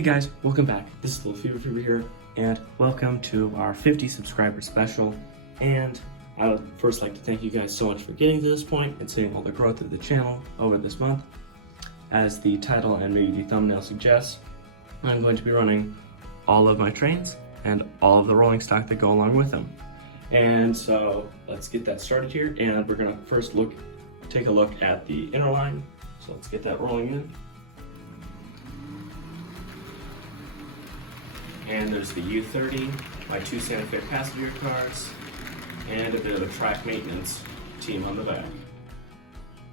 Hey guys, welcome back. This is Little Fever here, and welcome to our 50 subscriber special. And I would first like to thank you guys so much for getting to this point and seeing all the growth of the channel over this month. As the title and maybe the thumbnail suggests, I'm going to be running all of my trains and all of the rolling stock that go along with them. And so let's get that started here, and we're gonna first take a look at the inner line. So let's get that rolling in. And there's the U30, my two Santa Fe passenger cars, and a bit of a track maintenance team on the back.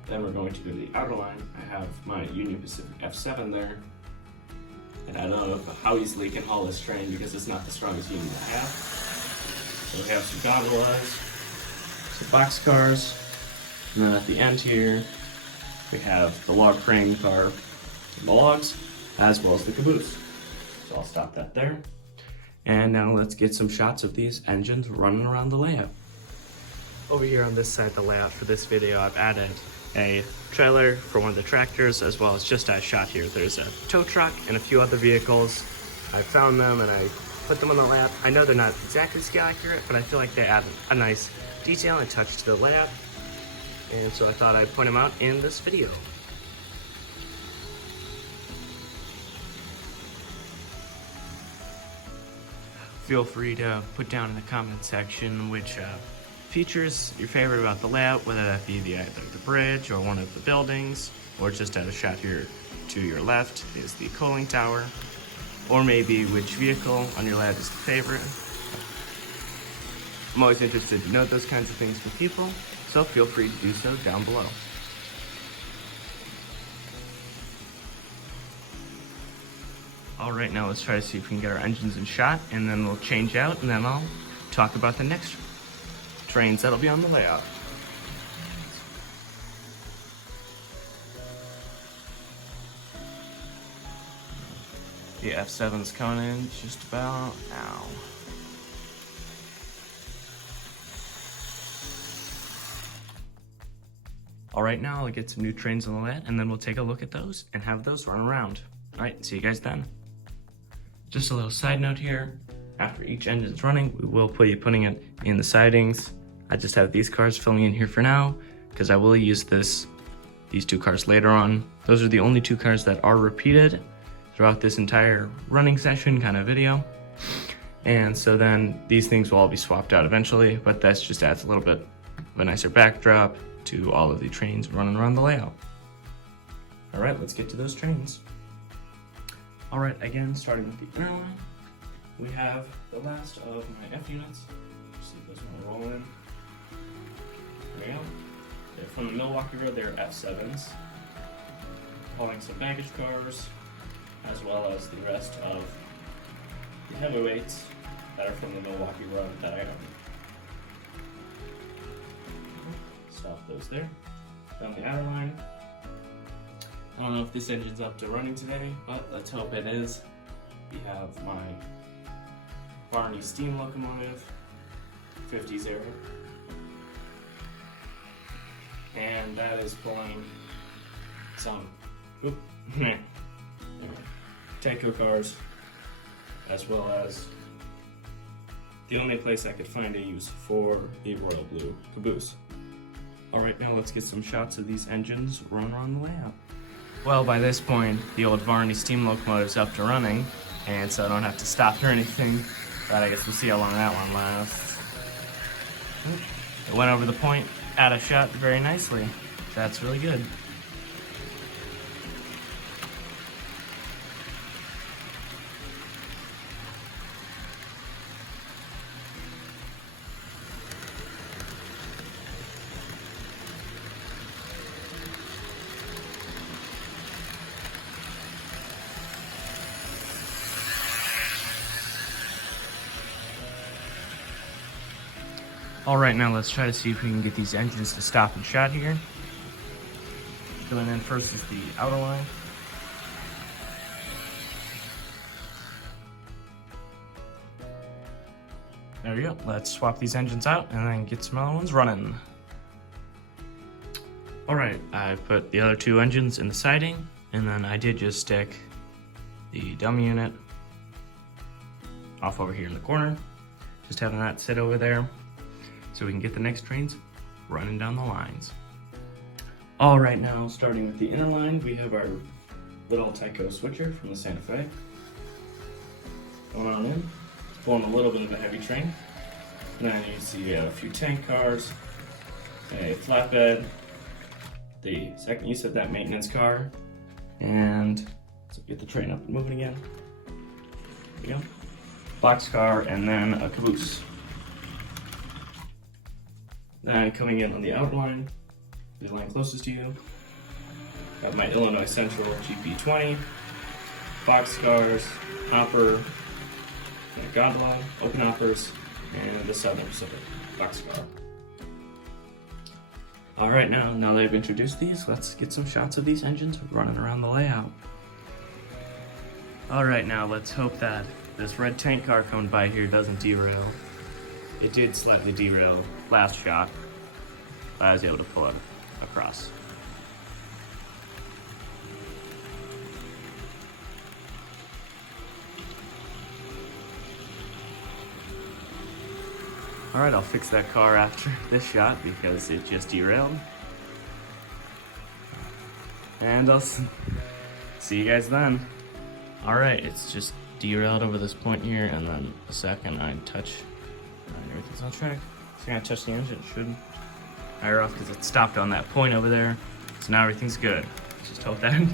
Then we're going to go to the outer line. I have my Union Pacific F7 there. And I don't know how easily can haul this train because it's not the strongest unit I have. So we have some gondolas, some boxcars, and then at the end here, we have the log crane car, the logs, as well as the caboose. So I'll stop that there. And now let's get some shots of these engines running around the layout. Over here on this side of the layout for this video, I've added a trailer for one of the tractors, as well as just a shot here. There's a tow truck and a few other vehicles. I found them and I put them on the layout. I know they're not exactly scale accurate, but I feel like they add a nice detail and touch to the layout. And so I thought I'd point them out in this video. Feel free to put down in the comment section which features your favorite about the layout, whether that be either the bridge or one of the buildings, or just at a shot here to your left is the coaling tower, or maybe which vehicle on your layout is the favorite. I'm always interested to note those kinds of things from people, so feel free to do so down below. Alright, now let's try to see if we can get our engines in shot, and then we'll change out, and then I'll talk about the next trains that'll be on the layout. The F7's coming in just about now. Alright, now I'll get some new trains on the layout, and then we'll take a look at those and have those run around. Alright, see you guys then. Just a little side note here, after each engine's running, we will be putting it in the sidings. I just have these cars filling in here for now, because I will use these two cars later on. Those are the only two cars that are repeated throughout this entire running session kind of video. And so then these things will all be swapped out eventually, but that just adds a little bit of a nicer backdrop to all of the trains running around the layout. All right, let's get to those trains. All right, again, starting with the inner line, we have the last of my F units. See those one roll in. There we go. They're from the Milwaukee Road, they're F7s. Hauling some baggage cars, as well as the rest of the heavyweights that are from the Milwaukee Road that I own. Stop those there. Down the outer line. I don't know if this engine's up to running today, but let's hope it is. We have my Barney steam locomotive, 50s era. And that is pulling some Tanko cars, as well as the only place I could find a use for the royal blue caboose. Alright, now let's get some shots of these engines running around the layout. Well, by this point, the old Varney steam locomotive's up to running, and so I don't have to stop or anything, but I guess we'll see how long that one lasts. It went over the point at a shot very nicely. That's really good. Alright, now let's try to see if we can get these engines to stop and shot here. Going in first is the outer line. There we go. Let's swap these engines out and then get some other ones running. Alright, I put the other two engines in the siding, and then I did just stick the dummy unit off over here in the corner. Just having that sit over there so we can get the next trains running down the lines. All right, now starting with the inner line, we have our little Tyco switcher from the Santa Fe. Going on in, pulling a little bit of a heavy train. And then you see a few tank cars, a flatbed, the second use of that maintenance car, and let's get the train up and moving again. There we go. Boxcar, and then a caboose. Then coming in on the outer line, the line closest to you, got my Illinois Central GP20, boxcars, hopper, a gondola, open hoppers, and the Southern Pacific boxcar. Alright, now that I've introduced these, let's get some shots of these engines running around the layout. Alright, now let's hope that this red tank car coming by here doesn't derail. It did slightly derail last shot, but I was able to pull it across. Alright, I'll fix that car after this shot because it just derailed. And I'll see you guys then. Alright, it's just derailed over this point here, and then the second I touch, everything's on track. So I touch the engine, it should fire off because it stopped on that point over there. So now everything's good. Just hope that it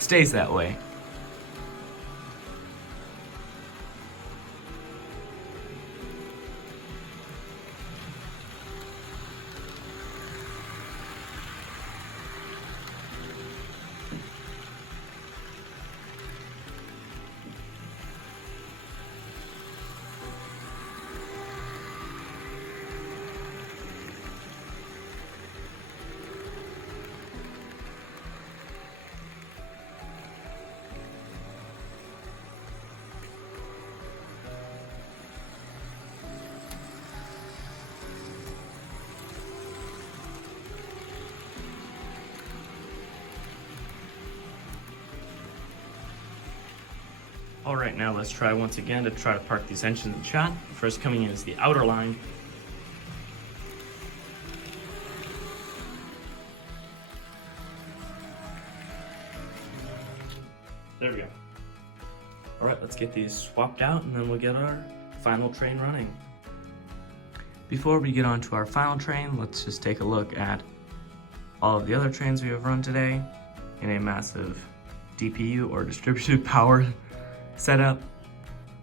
stays that way. Alright, now let's try once again to try to park these engines in shot. First coming in is the outer line. There we go. Alright, let's get these swapped out and then we'll get our final train running. Before we get on to our final train, let's just take a look at all of the other trains we have run today in a massive DPU or distributed power setup.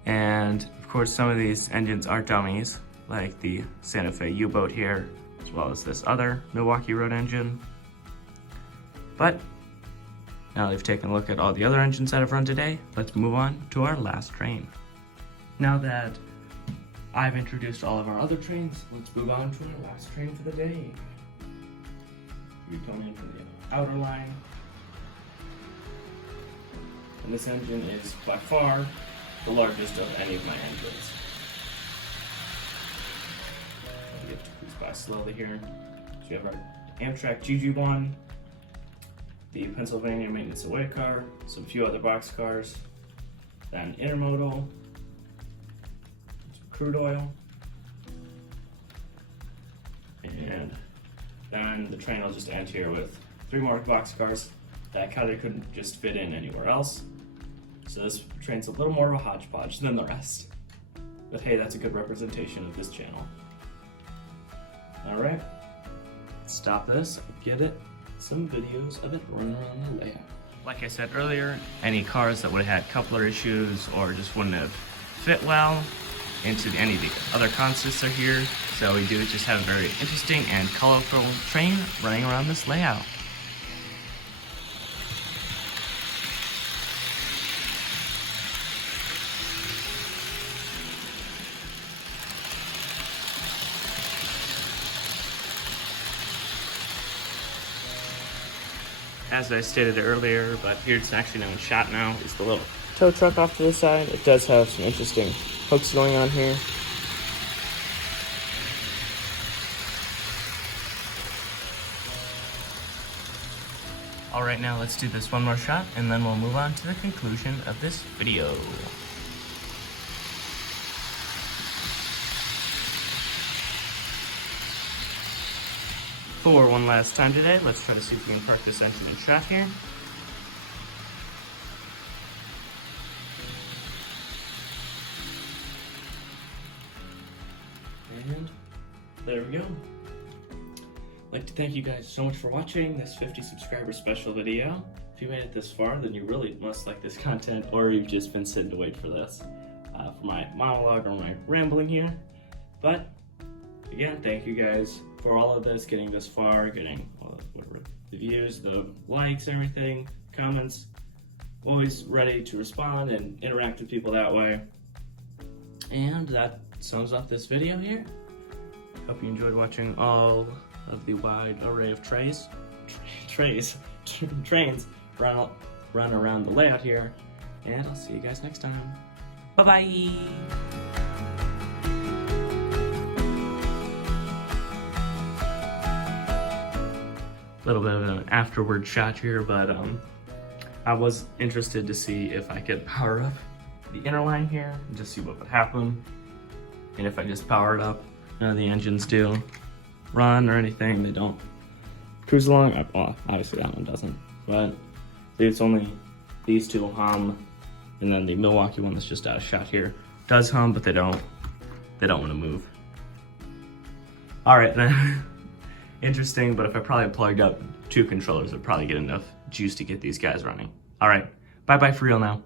And of course some of these engines are dummies, like the Santa Fe U-boat here, as well as this other Milwaukee Road engine. But now that we've taken a look at all the other engines that I've run today, let's move on to our last train. Now that I've introduced all of our other trains, let's move on to our last train for the day. We come in from the outer line. And this engine is by far the largest of any of my engines. I'll get to cruise by slowly here. So we have our Amtrak GG1, the Pennsylvania Maintenance Away car, some few other box cars, then intermodal, some crude oil, and then the train will just end here with 3 more box cars that kind of couldn't just fit in anywhere else. So this train's a little more of a hodgepodge than the rest. But hey, that's a good representation of this channel. Alright, stop this, get it, some videos of it running around the layout. Like I said earlier, any cars that would have had coupler issues or just wouldn't have fit well into any of the other consists are here. So we do just have a very interesting and colorful train running around this layout. As I stated earlier, but here it's actually now in shot now, is the little tow truck off to the side. It does have some interesting hooks going on here. All right, now let's do this one more shot and then we'll move on to the conclusion of this video. For one last time today, let's try to see if we can park this engine in shot here. And there we go. I'd like to thank you guys so much for watching this 50 subscriber special video. If you made it this far, then you really must like this content, or you've just been sitting to wait for this, for my monologue or my rambling here. But again, thank you guys for all of this, getting this far, getting whatever the views, the likes, everything, comments. Always ready to respond and interact with people that way. And that sums up this video here. Hope you enjoyed watching all of the wide array of trains run around the layout here. And I'll see you guys next time. Bye-bye! Little bit of an afterward shot here, but I was interested to see if I could power up the inner line here and just see what would happen. And if I just power it up, none of the engines do run or anything. They don't cruise along. Well, obviously that one doesn't, but it's only these two hum, and then the Milwaukee one that's just out of shot here does hum, but they don't want to move. All right. Interesting, but if I probably plugged up 2 controllers, I'd probably get enough juice to get these guys running. All right, bye-bye for real now.